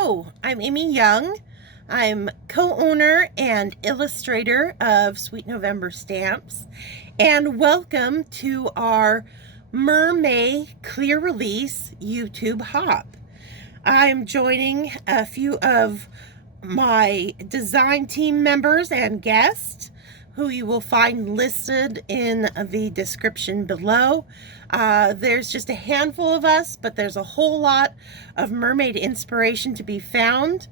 Hello, I'm Amy Young. I'm co-owner and illustrator of Sweet November Stamps, and welcome to our MerMay Clear Release YouTube hop. I'm joining a few of my design team members and guests who you will find listed in the description below. There's just a handful of us, but there's a whole lot of mermaid inspiration to be found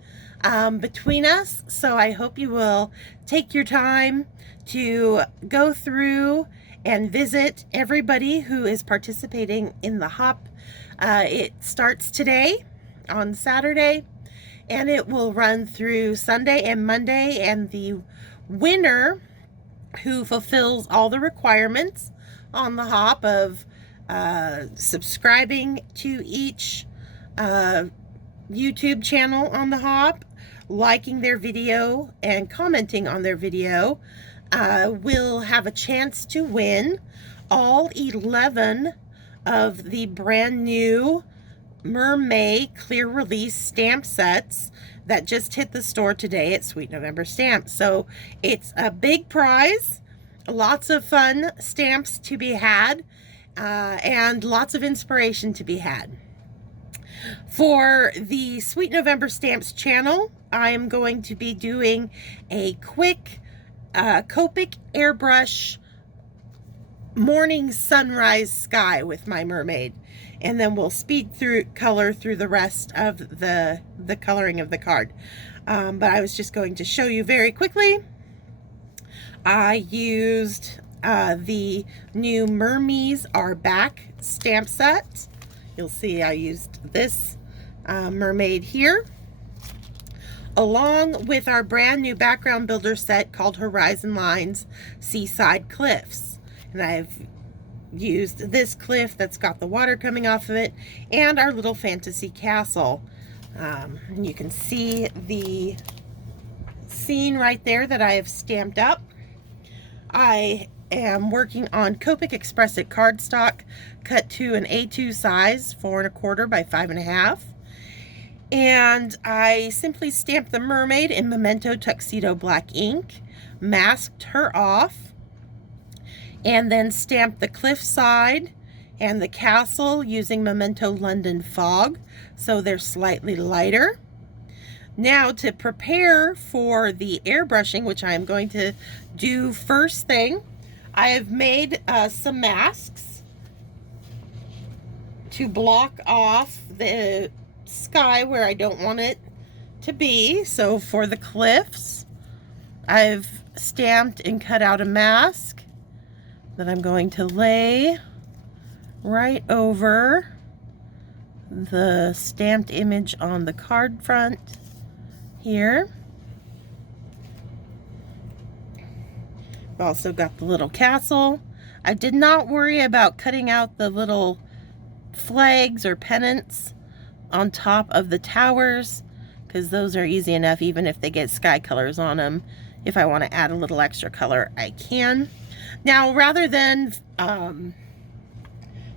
between us. So I hope you will take your time to go through and visit everybody who is participating in the hop. It starts today on Saturday, and it will run through Sunday and Monday, and the winner who fulfills all the requirements on the hop of subscribing to each YouTube channel on the hop, liking their video, and commenting on their video will have a chance to win all 11 of the brand new MerMay Clear Release stamp sets that just hit the store today at Sweet November Stamps. So it's a big prize, lots of fun stamps to be had, and lots of inspiration to be had. For the Sweet November Stamps channel, I am going to be doing a quick Copic airbrush morning sunrise sky with my mermaid, and then we'll speed through color through the rest of the coloring of the card. But I was just going to show you very quickly. I used the new Mermees Are Back stamp set. You'll see I used this mermaid here, along with our brand new background builder set called Horizon Lines Seaside Cliffs. And I've used this cliff that's got the water coming off of it, and our little fantasy castle. You can see the scene right there that I have stamped up. I am working on Copic Express It cardstock, cut to an A2 size, 4 1/4 by 5 1/2. And I simply stamped the mermaid in Memento Tuxedo Black ink, masked her off, and then stamped the cliff side and the castle using Memento London Fog, so they're slightly lighter. Now, to prepare for the airbrushing, which I am going to do first thing, I have made some masks to block off the sky where I don't want it to be. So for the cliffs, I've stamped and cut out a mask that I'm going to lay right over the stamped image on the card front here. I've also got the little castle. I did not worry about cutting out the little flags or pennants on top of the towers, because those are easy enough even if they get sky colors on them. If I want to add a little extra color, I can. Now, rather than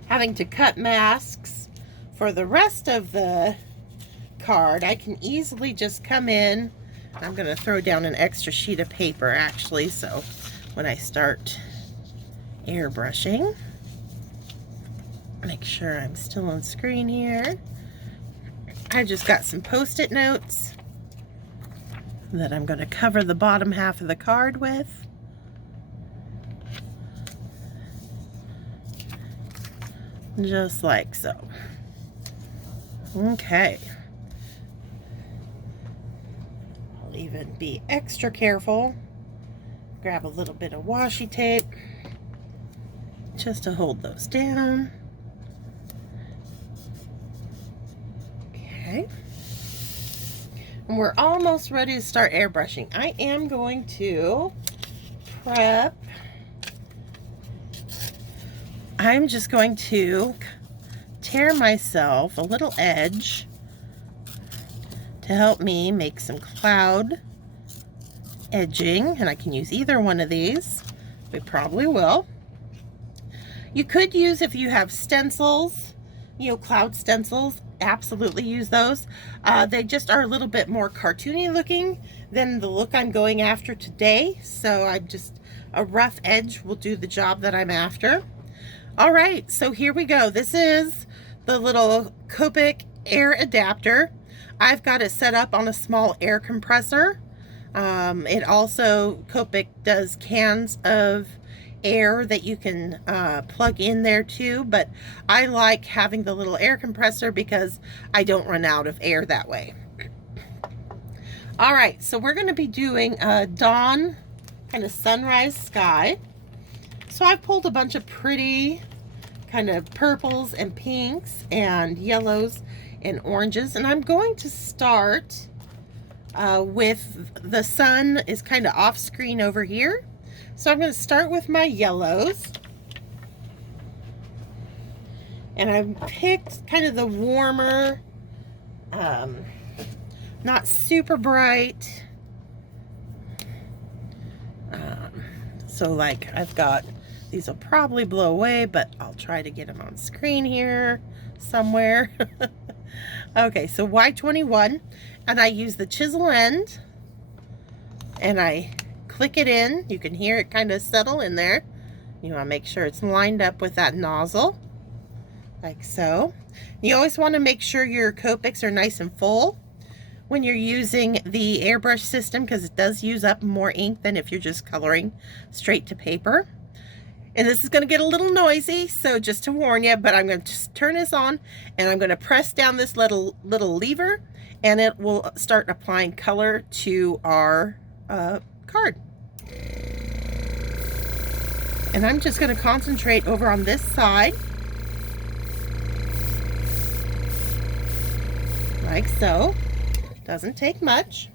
having to cut masks for the rest of the card, I can easily just come in. I'm going to throw down an extra sheet of paper, actually, so when I start airbrushing, make sure I'm still on screen here. I just got some Post-it notes that I'm going to cover the bottom half of the card with. Just like so. Okay. I'll even be extra careful. Grab a little bit of washi tape just to hold those down. Okay. And we're almost ready to start airbrushing. I am going to prep. I'm just going to tear myself a little edge to help me make some cloud edging, and I can use either one of these. We probably will. You could use, if you have stencils, you know, cloud stencils, absolutely use those. They just are a little bit more cartoony looking than the look I'm going after today. So I'm just, a rough edge will do the job that I'm after. All right, so here we go. This is the little Copic air adapter. I've got it set up on a small air compressor. It also, Copic does cans of air that you can plug in there too, but I like having the little air compressor because I don't run out of air that way. All right, so we're going to be doing a dawn kind of sunrise sky. So I've pulled a bunch of pretty kind of purples and pinks and yellows and oranges, and I'm going to start with the sun is kind of off screen over here. So I'm going to start with my yellows, and I've picked kind of the warmer, not super bright, so like I've got, these will probably blow away, but I'll try to get them on screen here somewhere. Okay, so Y21, and I use the chisel end, and I click it in. You can hear it kind of settle in there. You want to make sure it's lined up with that nozzle, like so. You always want to make sure your Copics are nice and full when you're using the airbrush system, because it does use up more ink than if you're just coloring straight to paper. And this is going to get a little noisy, so just to warn you, but I'm going to just turn this on, and I'm going to press down this little lever, and it will start applying color to our card. And I'm just going to concentrate over on this side, like so. Doesn't take much.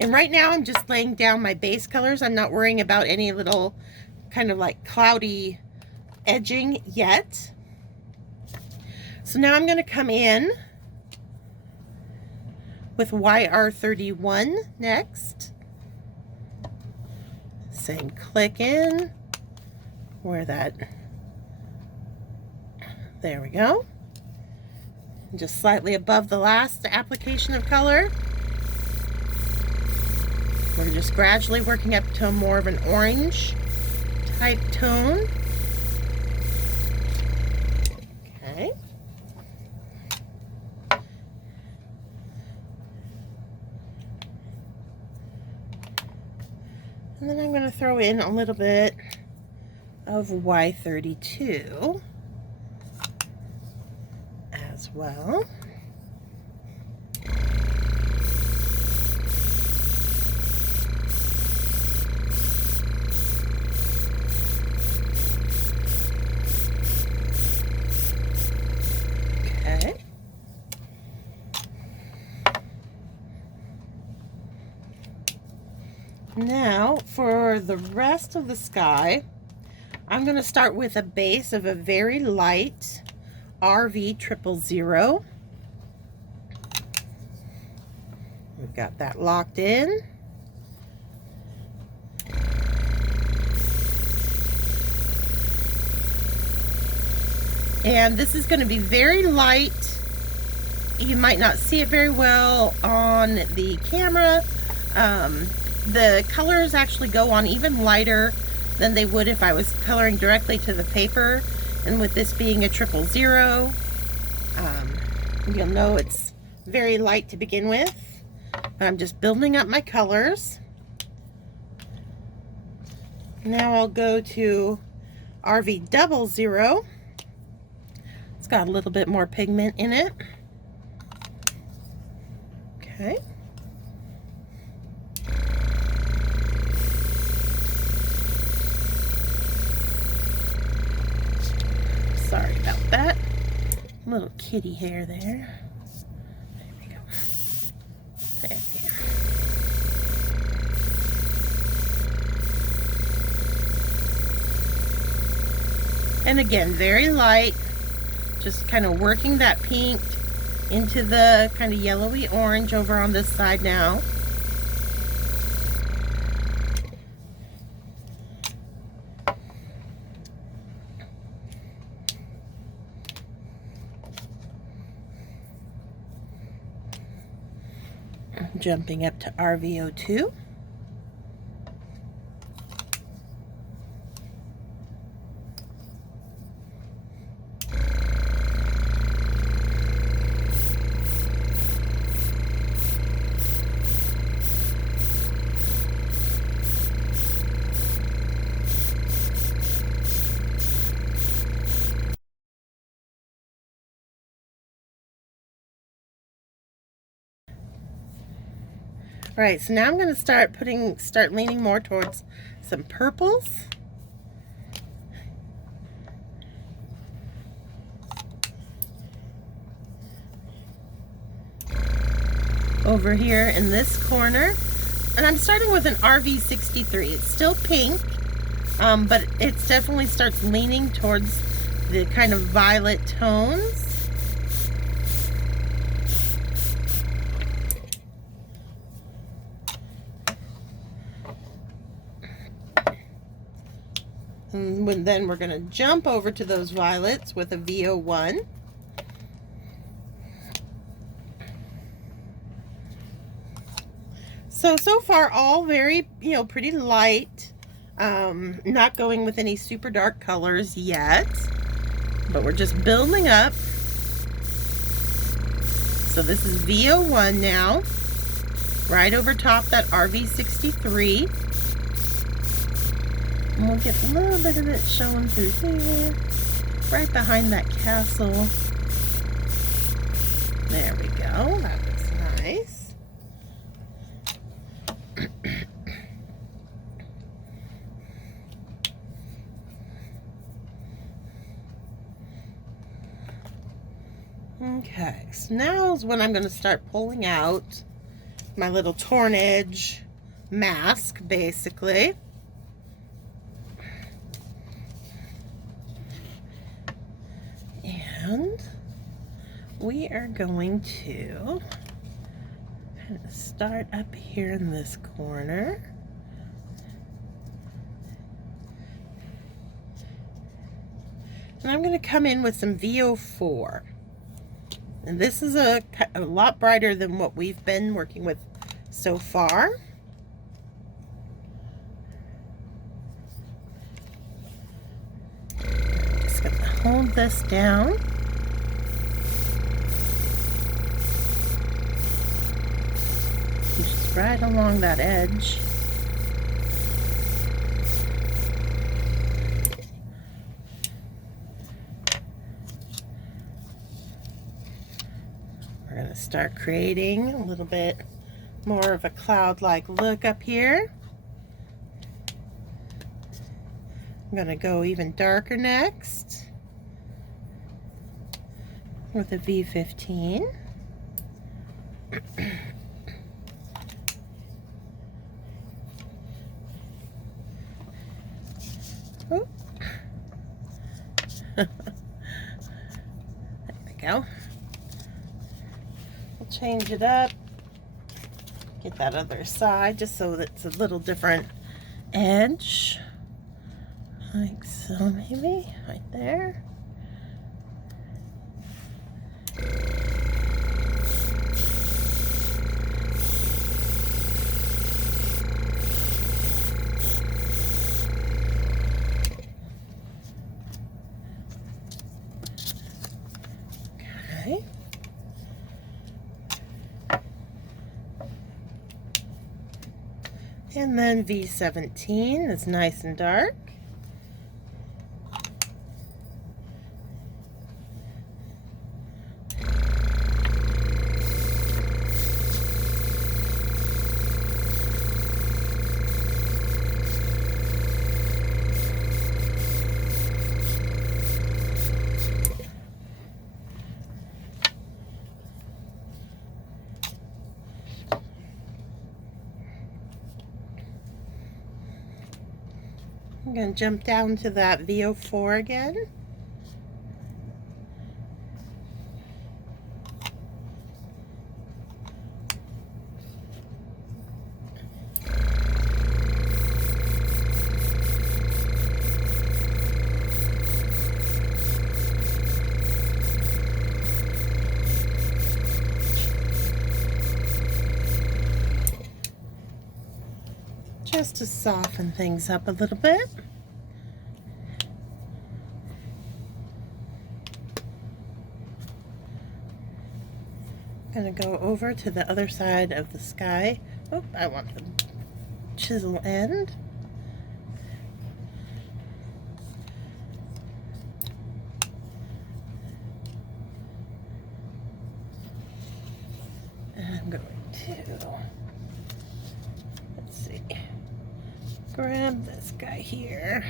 And right now I'm just laying down my base colors. I'm not worrying about any little kind of like cloudy edging yet. So now I'm going to come in with YR31 next. Same click in where that, there we go. Just slightly above the last application of color. We're just gradually working up to more of an orange type tone. Okay. And then I'm going to throw in a little bit of Y32 as well. Okay. Now for the rest of the sky, I'm going to start with a base of a very light RV000. We've got that locked in. And this is going to be very light. You might not see it very well on the camera. The colors actually go on even lighter than they would if I was coloring directly to the paper. And with this being a 000, you'll know it's very light to begin with. I'm just building up my colors. Now I'll go to RV00. It's got a little bit more pigment in it. Okay. Sorry about that. Little kitty hair there. There we go. There we go. And again, very light. Just kind of working that pink into the kind of yellowy orange over on this side now. Jumping up to RVO2. Right, so now I'm going to start leaning more towards some purples. Over here in this corner, and I'm starting with an RV63. It's still pink, but it definitely starts leaning towards the kind of violet tones. And then we're going to jump over to those violets with a VO1. So far all very, pretty light. Not going with any super dark colors yet, but we're just building up. So this is VO1 now, right over top that RV63. And we'll get a little bit of it showing through here, right behind that castle. There we go, that looks nice. Okay, so now is when I'm going to start pulling out my little torn edge mask, basically. And we are going to kind of start up here in this corner. And I'm going to come in with some VO4. And this is a lot brighter than what we've been working with so far. Just going to hold this down. Just right along that edge. We're going to start creating a little bit more of a cloud-like look up here. I'm going to go even darker next with a V15. Oh. There we go. We'll change it up. Get that other side just so that it's a little different edge. Like so, maybe right there. Okay. And then V17 is nice and dark. I'm going to jump down to that VO4 again. just to soften things up a little bit. I'm going to go over to the other side of the sky. Oh, I want the chisel end. And I'm going to, let's see, grab this guy here.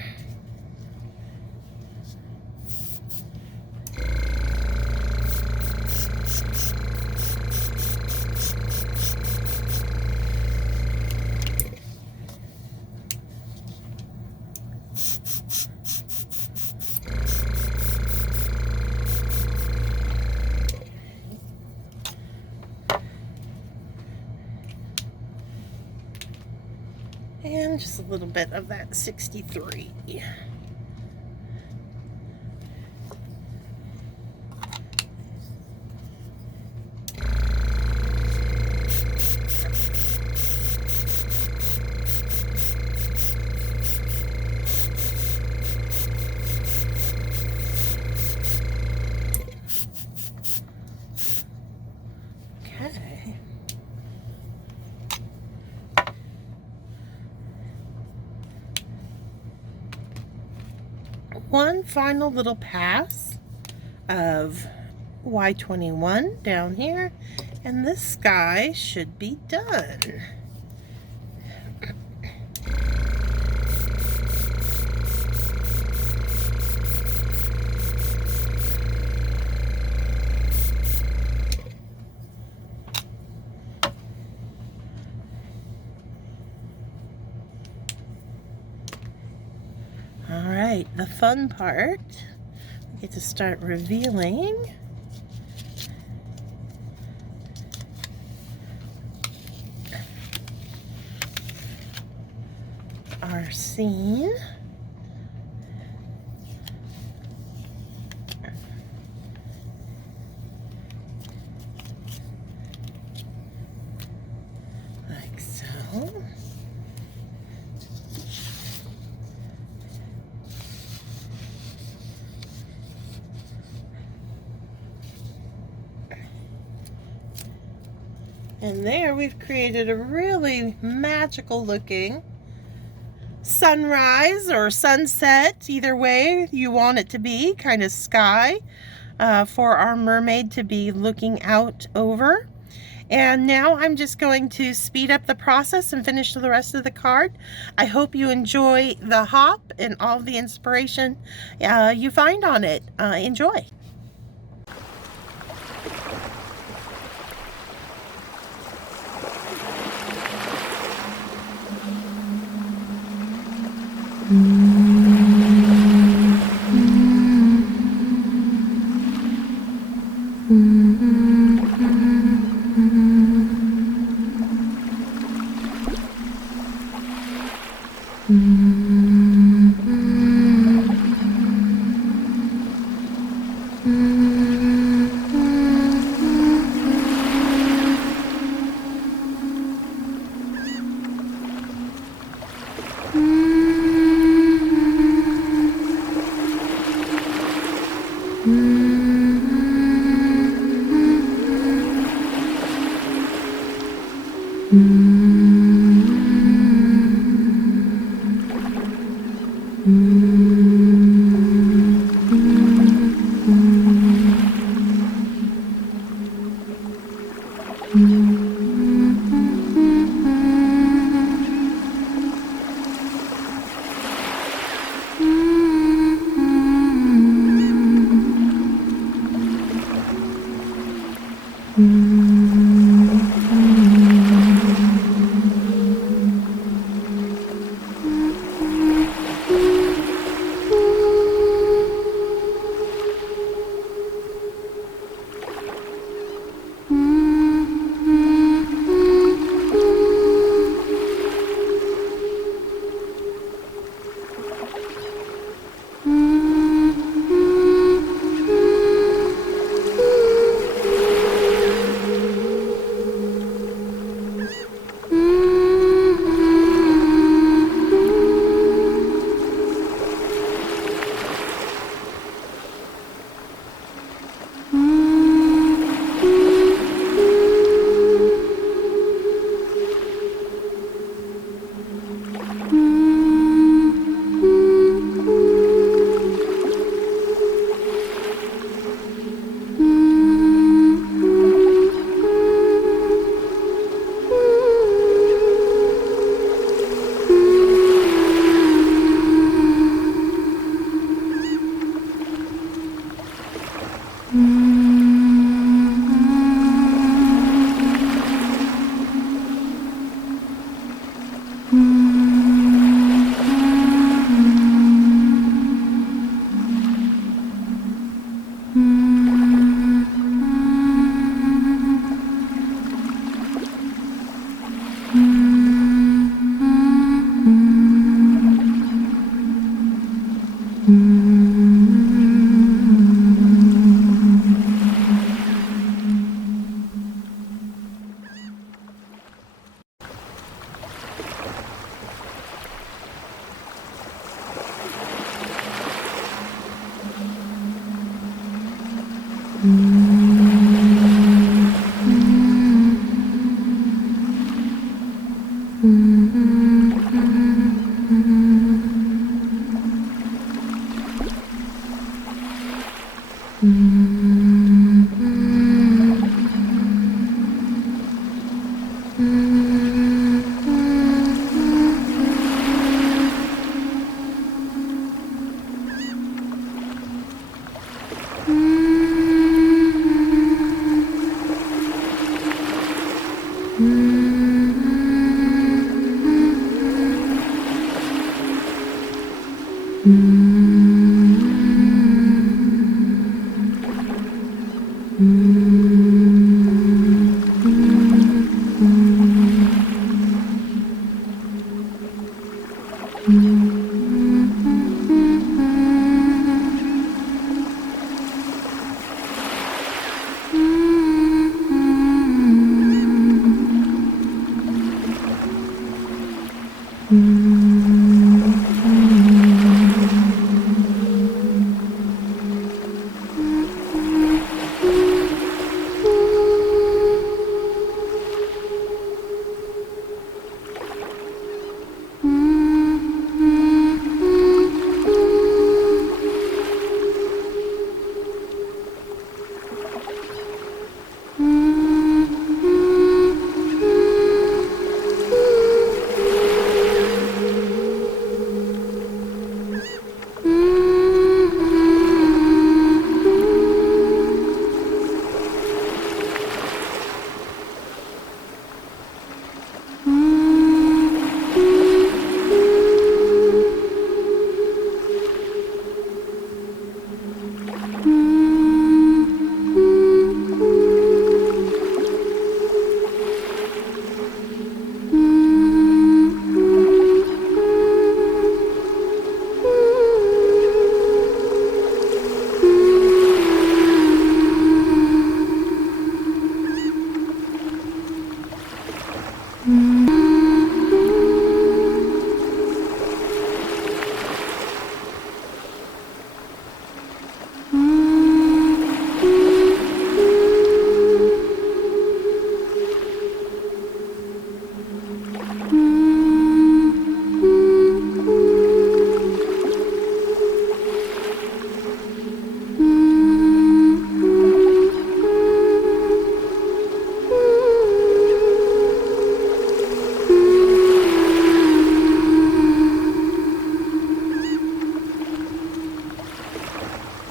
And just a little bit of that 63. Okay. One final little pass of Y21 down here, and this sky should be done. Alright, the fun part, we get to start revealing our scene. Like so. And there we've created a really magical looking sunrise or sunset, either way you want it to be, kind of sky for our mermaid to be looking out over. And now I'm just going to speed up the process and finish the rest of the card. I hope you enjoy the hop and all the inspiration you find on it. Enjoy.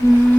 Mm-hmm.